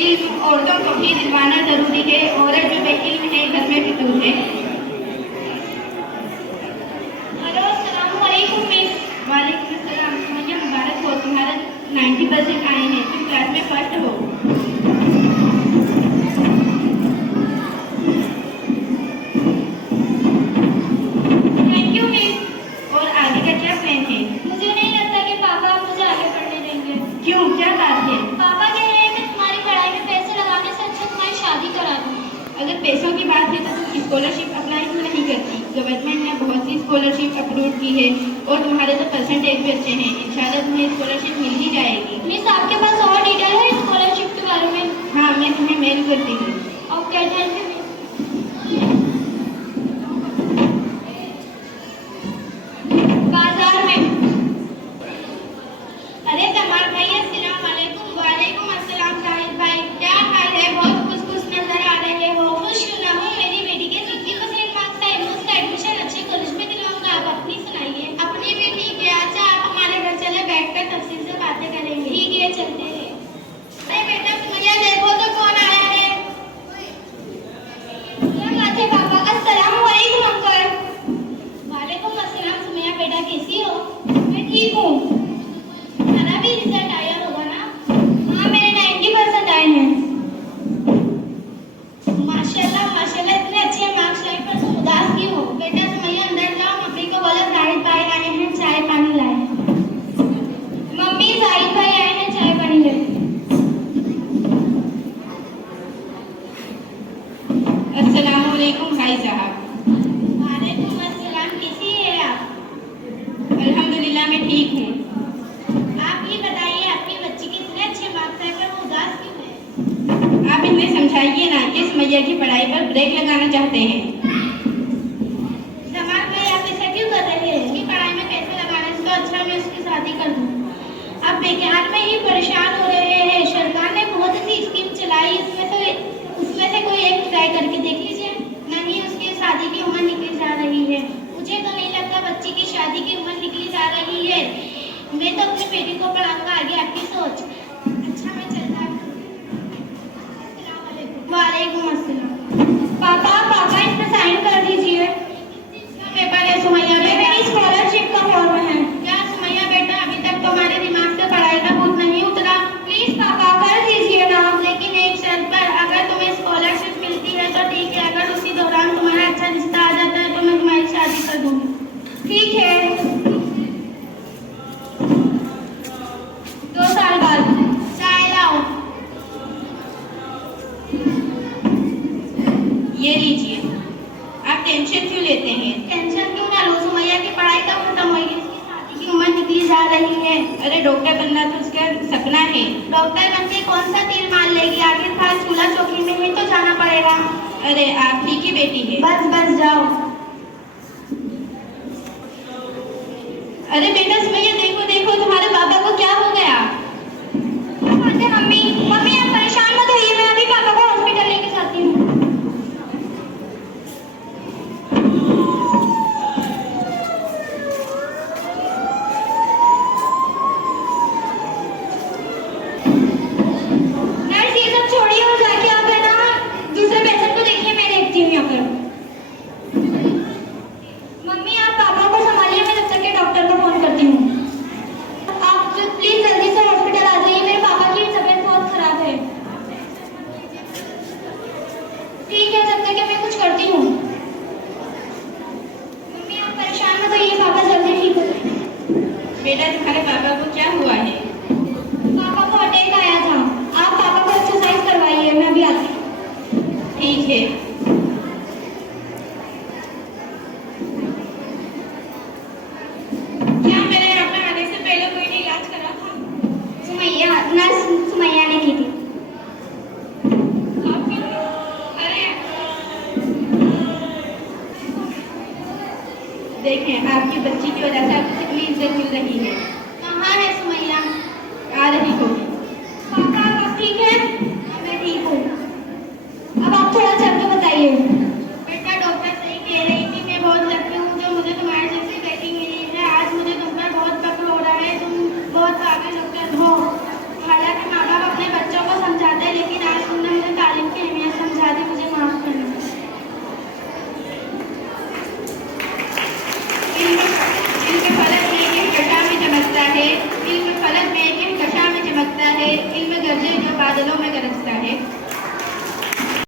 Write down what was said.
इल्म औरतों को भी दिलवाना जरूरी है। औरत जो बेइल्म है घर में फितूर है। हेलो, अस्सलाम वालेकुम मिस। वालेकुम अस्सलाम। सुमैया मुबारक हो, तुम्हारा 90% आए हैं, तुम क्लास में फर्स्ट हो। Thank you miss. और आगे का क्या प्लान है? मुझे नहीं लगता कि पापा मुझे आगे पढ़ने देंगे। क्यों, क्या बात है? पापा कह रहे हैं कि तुम्हारी पढ़ाई में पैसे लगाने से अच्छा तुम्हारी शादी करा दूं। अगर पैसों की बात है तो तुम स्कॉलरशिप अप्लाई क्यों नहीं करती? गवर्नमेंट ने बहुत सी स्कॉलरशिप अप्रूव की है और तुम्हारे तो परसेंटेज भी अच्छे हैं, इंशाल्लाह तुम्हें स्कॉलरशिप मिल ही जाएगी। मिस, आपके पास और डिटेल है स्कॉलरशिप के बारे में? हाँ, मैं तुम्हें मेल करती हूँ। Okay, thank you miss. बाजार में। अरे कमाल भाई, अस्सलाम वालेकुम। वालेकुम अस्सलाम साहिब भाई, क्या हाल है? बहुत खुश खुश नजर आ रहे हो। खुश ना हो, मेरी बेटी के 60% मार्क्स आए, मैं उसका एडमिशन अच्छे कॉलेज में दिलवाऊंगा। आप अपनी सुनाइए। अपनी भी ठीक है। अच्छा, आप हमारे घर चले, बैठकर तफसील से बातें करेंगे। ठीक है, चलते हैं। अरे बेटा सुमैया, देखो तो कौन आया है। क्या बात है पापा? अस्सलाम वालेकुम अंकल। वालेकुम अस्सलाम। सुमैया बेटा, कैसी हो? मैं ठीक हूँ। तुम्हारा भी रिजल्ट आया होगा ना? हाँ, मेरे 90% आए हैं। माशाल्लाह माशाल्लाह, इतने अच्छे मार्क्स लाए, पर तुम उदास क्यों हो? बेटा सुमैया, अंदर जाओ, मम्मी को बोलो जाहिद भाई आए हैं, चाय पानी लाए। मम्मी, जाहिद भाई आए हैं, चाय पानी ले। अस्सलाम वालेकुम भाई साहब। वालेकुम अस्सलाम। कैसी है आप? अल्हम्दुलिल्लाह मैं ठीक हूँ। आप ये बताइए, आपकी बच्ची के इतने अच्छे मार्क्स आए, पर वो उदास क्यों है? आप इन्हें समझाइए ना, इस मैया की पढ़ाई पर ब्रेक लगाना चाहते हैं। जमाल भाई, आप ऐसा क्यों कर रहे हैं? उसकी पढ़ाई में पैसे लगाने से तो अच्छा मैं उसकी शादी कर दूँ। आप बेकार में ही परेशान हो रहे हैं। सरकार ने बहुत सी स्कीम चलाई, उसमें से कोई एक ट्राई करके देख लीजिए। नहीं, उसकी शादी की उम्र निकली जा रही है। मुझे तो नहीं लगता बच्ची की शादी की उम्र निकली जा रही है। मैं तो अपनी बेटी को पढ़ाऊंगा, आगे आपकी सोच। अच्छा, मैं चलता हूँ। अस्सलाम वालेकुम। वालेकुम अस्सलाम। पापा पापा, इस पे साइन कर दीजिए। पेपर है सुमैया ये बेटा। मेरी स्कॉलरशिप का फॉर्म है। क्या सुमैया बेटा, अभी तक तुम्हारे दिमाग से पढ़ाई का भूत नहीं उतरा? प्लीज पापा, कर दीजिए ना। लेकिन एक शर्त पर, अगर तुम्हें स्कॉलरशिप मिलती है तो ठीक है, अगर उसी दौरान तुम्हारा अच्छा रिश्ता आ जाता है तो मैं तुम्हारी शादी कर दूंगी। ठीक है। 2 साल बाद। चाय लाओ। ये लीजिए। आप टेंशन क्यों लेते हैं? टेंशन क्यों ना लो, सुमैया की पढ़ाई कब खत्म होगी? उसकी शादी की उम्र निकली जा रही है। अरे डॉक्टर बनना तो उसका सपना है। डॉक्टर बन के कौन सा तीर मार लेगी? आखिरकार चूल्हा चौकी में ही तो जाना पड़ेगा। अरे आप ही की बेटी है। बस बस, जाओ। अरे बेटा सुमैया, देखो देखो तुम्हारे पापा को क्या हो गया। मम्मी मम्मी, आप परेशान मत होइए, मैं अभी पापा को हॉस्पिटल लेके जाती हूँ। नर्स, ये सब छोड़िए और जाके आप है ना दूसरे पेशेंट को देखिए, मैं देखती हूँ यहाँ पर। मम्मी, आप पापा को संभालिए, मैं तब तक के डॉक्टर को फोन करती हूँ। आप प्लीज जल्दी से हॉस्पिटल आ जाइए, मेरे पापा की तबीयत बहुत खराब है। ठीक है, तब तक के मैं कुछ करती हूँ। मम्मी, आप परेशान मत होइए, पापा जल्दी ठीक हो जाएंगे। बेटा तुम्हारे पापा को क्या हुआ है? पापा को अटैक आया था। आप पापा को एक्सरसाइज करवाइए, मैं अभी आती हूँ। ठीक है। क्या मेरे यहाँ पे आने से पहले कोई ने इलाज करा था? नर्स सुमैया ने की थी। आपकी? अरे देखें, आपकी बच्ची की वजह से आपको कितनी इज्जत मिल रही है। कहाँ है सुमैया? आ रही होगी। पापा, आप ठीक है? मैं ठीक हूँ। अब आप थोड़ा चल के बताइए। बेटा डॉक्टर सही कह रही थी, मैं बहुत लकी हूँ जो मुझे तुम्हारे जैसी बेटी मिली है। आज मुझे तुम पर बहुत फक्र हो रहा है, तुम बहुत काबिल डॉक्टर हो। हालांकि माँ बाप अपने बच्चों को समझाते हैं, लेकिन आज इनके